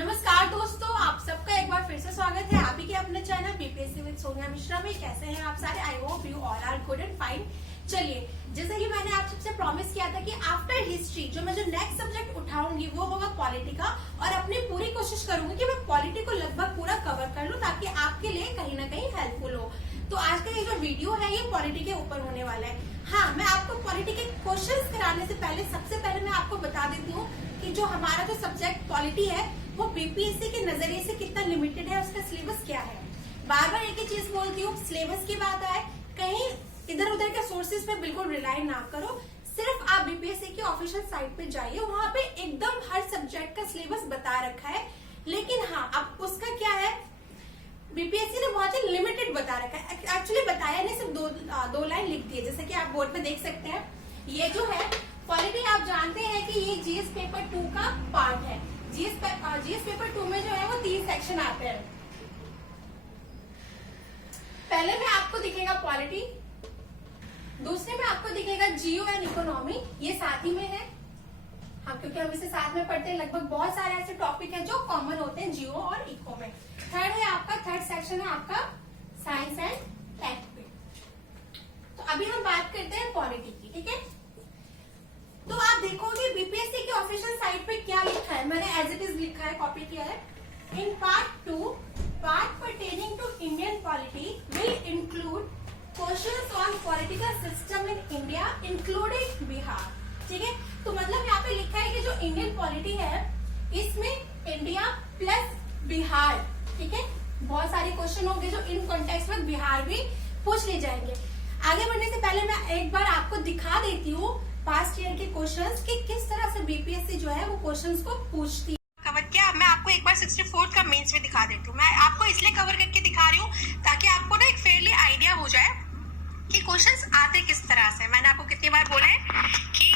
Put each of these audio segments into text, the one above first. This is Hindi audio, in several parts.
नमस्कार दोस्तों, आप सबका एक बार फिर से स्वागत है आप ही के अपने channel BPSC with Sonia Mishra में। कैसे हैं आप सारे? I hope you all are good and fine. चलिए, जैसे कि मैंने आप सबसे प्रॉमिस किया था कि आफ्टर हिस्ट्री मैं जो नेक्स्ट सब्जेक्ट उठाऊंगी वो होगा पॉलिटी का, और अपनी पूरी कोशिश करूंगी कि मैं पॉलिटी को लगभग पूरा कवर कर लूं ताकि आपके लिए कहीं ना कहीं हेल्पफुल हो। तो आज का ये जो वीडियो है ये पॉलिटी के ऊपर होने वाला है। हाँ, मैं आपको पॉलिटी के क्वेश्चंस कराने से पहले सबसे पहले मैं आपको बता देती हूँ कि जो हमारा जो सब्जेक्ट पॉलिटी है वो बीपीएससी के नजरिए से कितना लिमिटेड है, उसका सिलेबस क्या है। बार बार एक ही चीज बोलती हूँ, सिलेबस की बात आए कहीं इधर उधर के सोर्सेज पे बिल्कुल रिलाई ना करो। सिर्फ आप बीपीएससी की ऑफिशियल साइट पे जाइए, वहां पे एकदम हर सब्जेक्ट का सिलेबस बता रखा है। लेकिन हाँ, अब उसका क्या है, बीपीएससी ने बहुत ही लिमिटेड बता रखा है। एक्चुअली बताया नहीं, सिर्फ दो लाइन लिख दी है, जैसे कि आप बोर्ड पे देख सकते हैं। ये जो है पॉलिटी, आप जानते हैं कि ये जीएस पेपर 2 का पार्ट है। जीएस पेपर 2 में जो है वो 3 सेक्शन आते हैं। पहले में आपको दिखेगा पॉलिटी, दूसरे में आपको दिखेगा जियो एंड इकोनॉमी, ये साथ ही में है। हाँ, क्योंकि हम इसे साथ में पढ़ते हैं। लगभग बहुत सारे ऐसे टॉपिक हैं जो कॉमन होते हैं जियो और इको में। थर्ड सेक्शन है आपका साइंस एंड टेक पे। तो अभी हम बात करते हैं पॉलिटी की, ठीक है। तो आप देखोगे बीपीएससी की ऑफिशियल साइट पे क्या लिखा है, मैंने एज इट इज लिखा है, कॉपी किया है। In part 2, part pertaining to Indian polity will include questions on political system in India including Bihar. ठीक है, तो मतलब यहाँ पे लिखा है कि जो इंडियन पॉलिटी है इसमें इंडिया प्लस बिहार, ठीक है, बहुत सारे क्वेश्चन होंगे जो इन कॉन्टेक्स्ट में बिहार भी पूछ लिए जाएंगे। आगे बढ़ने से पहले मैं एक बार आपको दिखा देती हूँ पास्ट ईयर के क्वेश्चंस कि किस तरह से बीपीएससी जो है वो क्वेश्चंस को पूछती है। कवर किया, मैं आपको एक बार 64 का मेंस में दिखा देती हूँ। मैं आपको इसलिए कवर करके दिखा रही हूँ ताकि आपको ना एक फेयरली आइडिया हो जाए कि क्वेश्चंस आते किस तरह से। मैंने आपको कितनी बार बोला है कि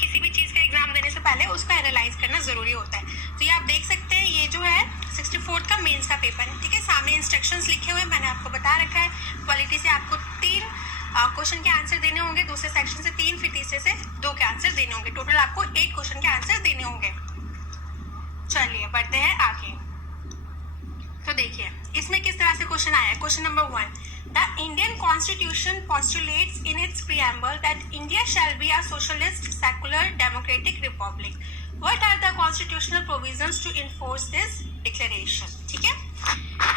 किसी भी चीज का एग्जाम देने से पहले उसका एनालाइज करना जरूरी होता है। तो ये आप देख सकते हैं, ये जो है 64 का मेंस का पेपर है, ठीक है। सामने इंस्ट्रक्शंस लिखे हुए मैंने आपको बता रखा है। पॉलिटी से आपको 3 क्वेश्चन के आंसर देने होंगे, दूसरे सेक्शन से 3, फिर तीसरे से 2 के आंसर देने होंगे। टोटल आपको 8 क्वेश्चन के आंसर देने होंगे। चलिए बढ़ते हैं आगे। तो देखिए इसमें किस तरह से क्वेश्चन आया है। Question number 1, the Indian constitution postulates in its preamble that India shall be a socialist, secular, democratic republic. What are the constitutional provisions to enforce this declaration? ठीक है,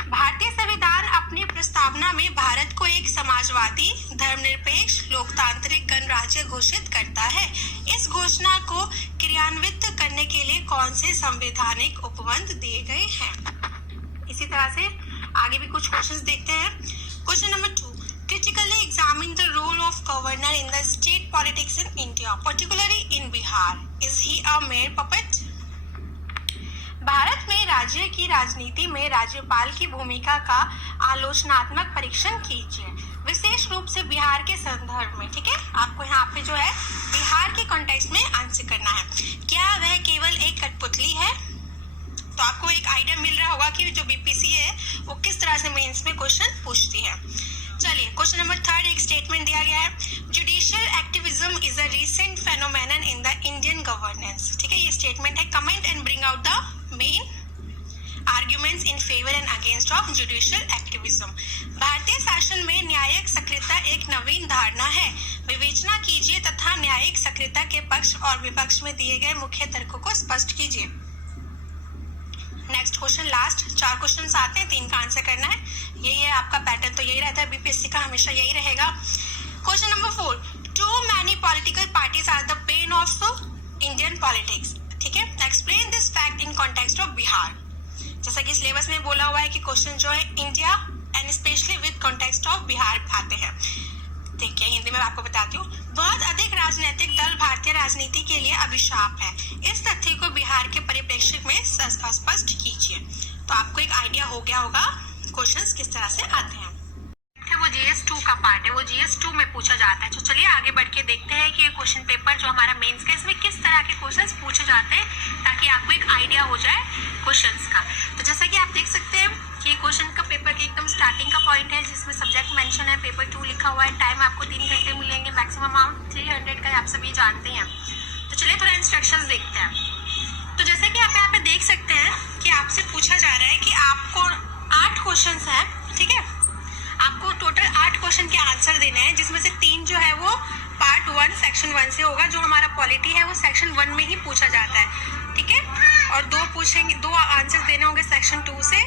भारतीय संविधान अपनी प्रस्तावना में भारत को एक समाजवादी, धर्मनिरपेक्ष, लोकतांत्रिक गणराज्य घोषित करता है। इस घोषणा को क्रियान्वित करने के लिए कौन से संवैधानिक उपबंध दिए गए हैं। इसी तरह से आगे भी कुछ क्वेश्चंस देखते हैं। Question number 2, critically examine the role of governor in the state politics in India, particularly in Bihar. Is he a mere puppet? Bharat में राज्य की राजनीति में राज्यपाल की भूमिका का आलोचनात्मक परीक्षण कीजिए, विशेष रूप से बिहार के संदर्भ में। ठीक है, आपको यहाँ पे जो है बिहार के कॉन्टेक्स्ट में आंसर करना है। क्या वह केवल एक कठपुतली है? तो आपको एक आइडिया मिल रहा होगा कि जो बीपीएससी है वो किस तरह से मेंस में क्वेश्चन पूछती है। चलिए क्वेश्चन नंबर 3, एक स्टेटमेंट दिया गया है, judicial activism is a recent phenomenon in the Indian governance. ठीक है, ये स्टेटमेंट है। Comment and bring out the main arguments in favour and against of judicial activism. भारतीय शासन में न्यायिक सक्रियता एक नवीन धारणा है। विवेचना कीजिए तथा न्यायिक सक्रियता के पक्ष और विपक्ष में दिए गए मुख्य तर्कों को स्पष्ट कीजिए। नेक्स्ट क्वेश्चन, लास्ट 4 क्वेश्चन आते हैं, 3 का आंसर करना है। यही है आपका पैटर्न, तो यही रहता है बीपीएससी का, हमेशा यही रहेगा। Question number 4, too many political parties are the bane of Indian politics. ठीक है, explain this fact in context of Bihar. जैसा कि सिलेबस में बोला हुआ है कि क्वेश्चन जो है India and specially with context of Bihar आते हैं। देखिए हिंदी में आपको बताती हूँ, बहुत अधिक राजनीतिक दल भारतीय राजनीति के लिए अभिशाप है। इस तथ्य को बिहार के परिप्रेक्ष्य में स्पष्ट कीजिए। तो आपको एक आइडिया हो गया होगा क्वेश्चंस किस तरह से आते हैं। वो जीएस 2 का पार्ट है, वो जीएस 2 में पूछा जाता है। तो चलिए आगे बढ़ के देखते हैं कि ये क्वेश्चन पेपर जो हमारा मेंस का, इसमें किस तरह के क्वेश्चंस पूछे जाते हैं ताकि आपको एक आइडिया हो जाए क्वेश्चंस का। तो जैसा कि आप देख सकते हैं कि क्वेश्चन का पेपर के एकदम स्टार्टिंग का पॉइंट है जिसमें सब्जेक्ट मेंशन है, पेपर 2 लिखा हुआ है, टाइम आपको 3 घंटे मिलेंगे, मैक्सिमम अमाउंट 300 का, आप सभी जानते हैं। तो चलिए थोड़ा इंस्ट्रक्शंस देखते हैं। तो जैसे कि आप यहाँ पे देख सकते हैं क्वेश्चंस हैं, ठीक है। आपको टोटल 8 क्वेश्चन के आंसर देने हैं, जिसमें से 3 जो है वो पार्ट 1 सेक्शन 1 से होगा। जो हमारा पॉलिटी है वो सेक्शन 1 में ही पूछा जाता है, ठीक है। और 2 आंसर देने होंगे सेक्शन 2 से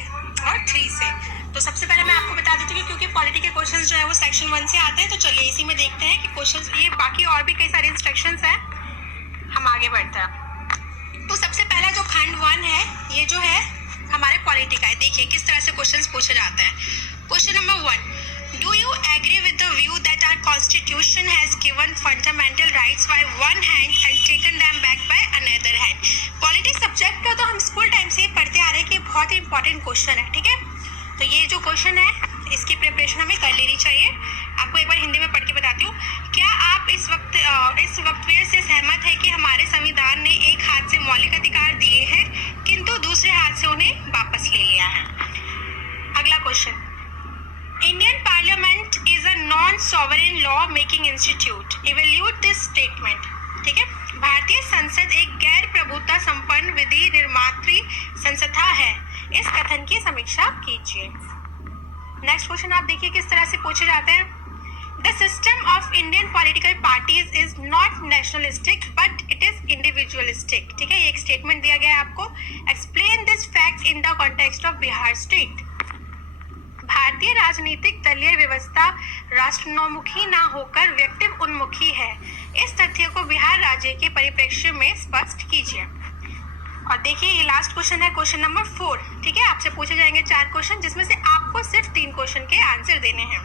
और 3 से। तो सबसे पहले मैं आपको बता देती हूँ, क्योंकि पॉलिटी के क्वेश्चंस जो है वो सेक्शन 1 से आते हैं, तो चलिए इसी में देखते हैं कि क्वेश्चंस, ये बाकी और भी कई सारे इंस्ट्रक्शंस हैं, हम आगे बढ़ते हैं। तो सबसे पहला जो खंड 1 है, ये जो है हमारे पॉलिटी का है। देखिए किस तरह से क्वेश्चंस पूछे जाते हैं। Question number 1, do you agree with the view that our constitution has given fundamental rights by one hand and taken them back by another hand. Polity subject का तो हम स्कूल टाइम से ही पढ़ते आ रहे हैं कि बहुत ही इंपॉर्टेंट क्वेश्चन है, ठीक है। तो ये जो क्वेश्चन है इसकी प्रिपरेशन हमें कर लेनी चाहिए। आपको एक बार हिंदी में पढ़ के बताती हूँ। क्या आप इस वक्तव्य से सहमत है कि हमारे संविधान ने एक हाथ से मौलिक अधिकार दिए हैं किंतु दूसरे हाथ से उन्हें वापस ले लिया है? अगला question, Indian parliament is a non sovereign law making institute, evaluate this statement, ठीक है। भारतीय संसद एक गैर प्रभुता संपन्न विधि निर्मात्री संस्था है, इस कथन की समीक्षा कीजिए। नेक्स्ट क्वेश्चन आप देखिए किस तरह से पूछे जाते हैं। The system of Indian political parties is not nationalistic but it is individualistic, ठीक है। ये एक स्टेटमेंट दिया गया है आपको। Explain this fact in the context of Bihar state. भारतीय राजनीतिक दलीय व्यवस्था राष्ट्रोन्मुखी न होकर व्यक्ति उन्मुखी है, इस तथ्य को बिहार राज्य के परिप्रेक्ष्य में स्पष्ट कीजिए। और देखिए ये लास्ट क्वेश्चन है, क्वेश्चन नंबर 4, ठीक है। आपसे पूछे जाएंगे 4 क्वेश्चन, जिसमें से आपको सिर्फ 3 क्वेश्चन के आंसर देने हैं।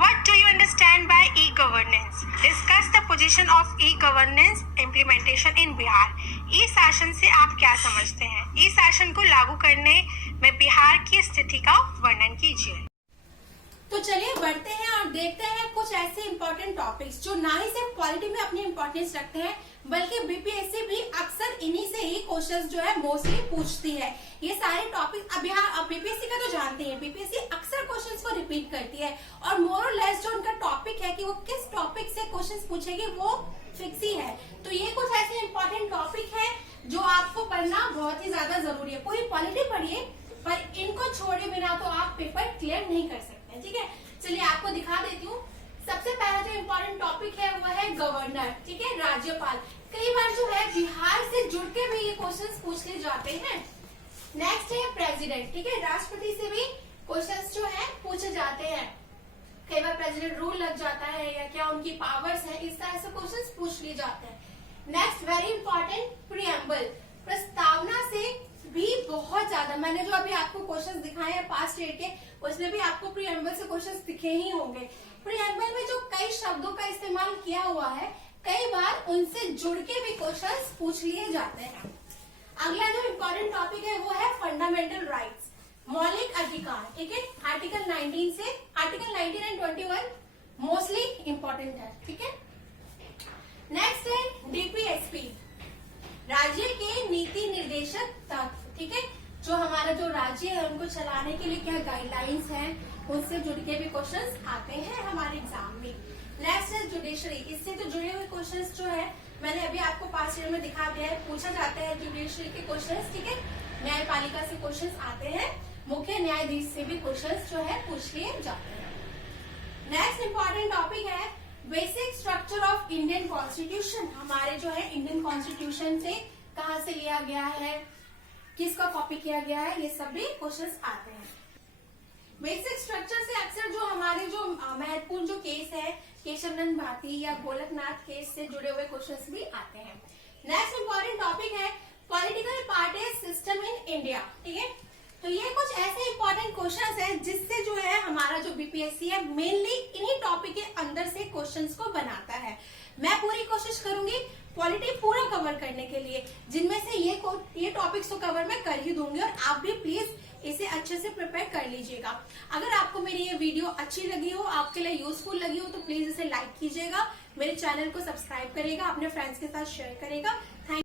What do you understand by e-governance? Discuss the position of e-governance implementation in Bihar. ई-शासन से आप क्या समझते हैं? ई-शासन को लागू करने में बिहार की स्थिति का वर्णन कीजिए। तो चलिए बढ़ते हैं और देखते हैं कुछ ऐसे इंपॉर्टेंट टॉपिक्स जो ना ही सिर्फ पॉलिटी में अपनी इंपॉर्टेंस रखते हैं, बल्कि बीपीएससी भी अक्सर इन्हीं से ही क्वेश्चंस जो है मोस्टली पूछती है। ये सारे टॉपिक अब यहाँ बीपीएससी का तो जानते हैं, बीपीएससी अक्सर क्वेश्चंस को रिपीट करती है और मोर और लेस जो उनका टॉपिक है कि वो किस टॉपिक से क्वेश्चंस पूछेगी वो फिक्स ही है। तो ये कुछ ऐसे इंपॉर्टेंट टॉपिक है जो आपको पढ़ना बहुत ही ज्यादा जरूरी है। पूरी पॉलिटी पढ़िए, पर इनको छोड़े बिना तो आप पेपर क्लियर नहीं कर सकते, ठीक है। चलिए आपको दिखा देती हूँ। सबसे पहला जो इम्पोर्टेंट टॉपिक है वो है गवर्नर, ठीक है, राज्यपाल। कई बार जो है बिहार से जुड़ के भी ये क्वेश्चंस पूछ लिए जाते हैं। नेक्स्ट है प्रेसिडेंट, ठीक है, राष्ट्रपति से भी क्वेश्चंस जो है पूछे जाते हैं। कई बार प्रेसिडेंट रूल लग जाता है या क्या उनकी पावर्स है, इस तरह से क्वेश्चंस पूछ लिए जाते हैं। नेक्स्ट वेरी इंपॉर्टेंट प्रीएम्बल, प्रस्तावना से भी बहुत ज्यादा, मैंने जो अभी आपको क्वेश्चंस दिखाए हैं पास्ट ईयर के, उसमें भी आपको प्रीएम्बल से क्वेश्चंस दिखे ही होंगे। प्रीएम्बल में जो कई शब्दों का इस्तेमाल किया हुआ है, कई बार उनसे जुड़ के भी क्वेश्चंस पूछ लिए जाते हैं। अगला जो इम्पोर्टेंट टॉपिक है वो है फंडामेंटल राइट्स, मौलिक अधिकार, ठीक है। आर्टिकल 19 से आर्टिकल 19 एंड 21 मोस्टली इम्पोर्टेंट है, ठीक है। नेक्स्ट है डीपीएसपी, राज्य के नीति निर्देशक तत्व, ठीक है। जो हमारा जो राज्य है उनको चलाने के लिए क्या गाइडलाइंस हैं, उनसे जुड़ के भी क्वेश्चंस आते हैं हमारे एग्जाम में। नेक्स्ट है जुडिशरी, इससे तो जुड़े हुए क्वेश्चंस जो है मैंने अभी आपको पास्ट ईयर में दिखा दिया है, पूछा जाता है जुडिशरी के क्वेश्चंस, ठीक है। न्यायपालिका से क्वेश्चंस आते हैं, मुख्य न्यायाधीश से भी क्वेश्चंस जो है पूछ लिए जाते हैं। नेक्स्ट इंपॉर्टेंट टॉपिक है basic structure of Indian constitution. हमारे जो है इंडियन कॉन्स्टिट्यूशन से कहाँ से लिया गया है, किसका कॉपी किया गया है, ये सभी क्वेश्चंस आते हैं। बेसिक स्ट्रक्चर से अक्सर जो हमारे जो महत्वपूर्ण जो केस है, केशवनंद भारती या गोलकनाथ केस से जुड़े हुए क्वेश्चंस भी आते हैं। नेक्स्ट इंपॉर्टेंट टॉपिक है political party system in India, ठीक है। तो ये कुछ ऐसे इंपॉर्टेंट क्वेश्चंस हैं जिससे जो है हमारा जो बीपीएससी है मेनली इन्हीं टॉपिक के अंदर से क्वेश्चंस को बनाता है। मैं पूरी कोशिश करूंगी पॉलिटी पूरा कवर करने के लिए, जिनमें से ये टॉपिक्स तो कवर मैं कर ही दूंगी और आप भी प्लीज इसे अच्छे से प्रिपेयर कर लीजिएगा। अगर आपको मेरी ये वीडियो अच्छी लगी हो, आपके लिए यूजफुल लगी हो, तो प्लीज इसे लाइक कीजिएगा, मेरे चैनल को सब्सक्राइब करेगा, अपने फ्रेंड्स के साथ शेयर करेगा। थैंक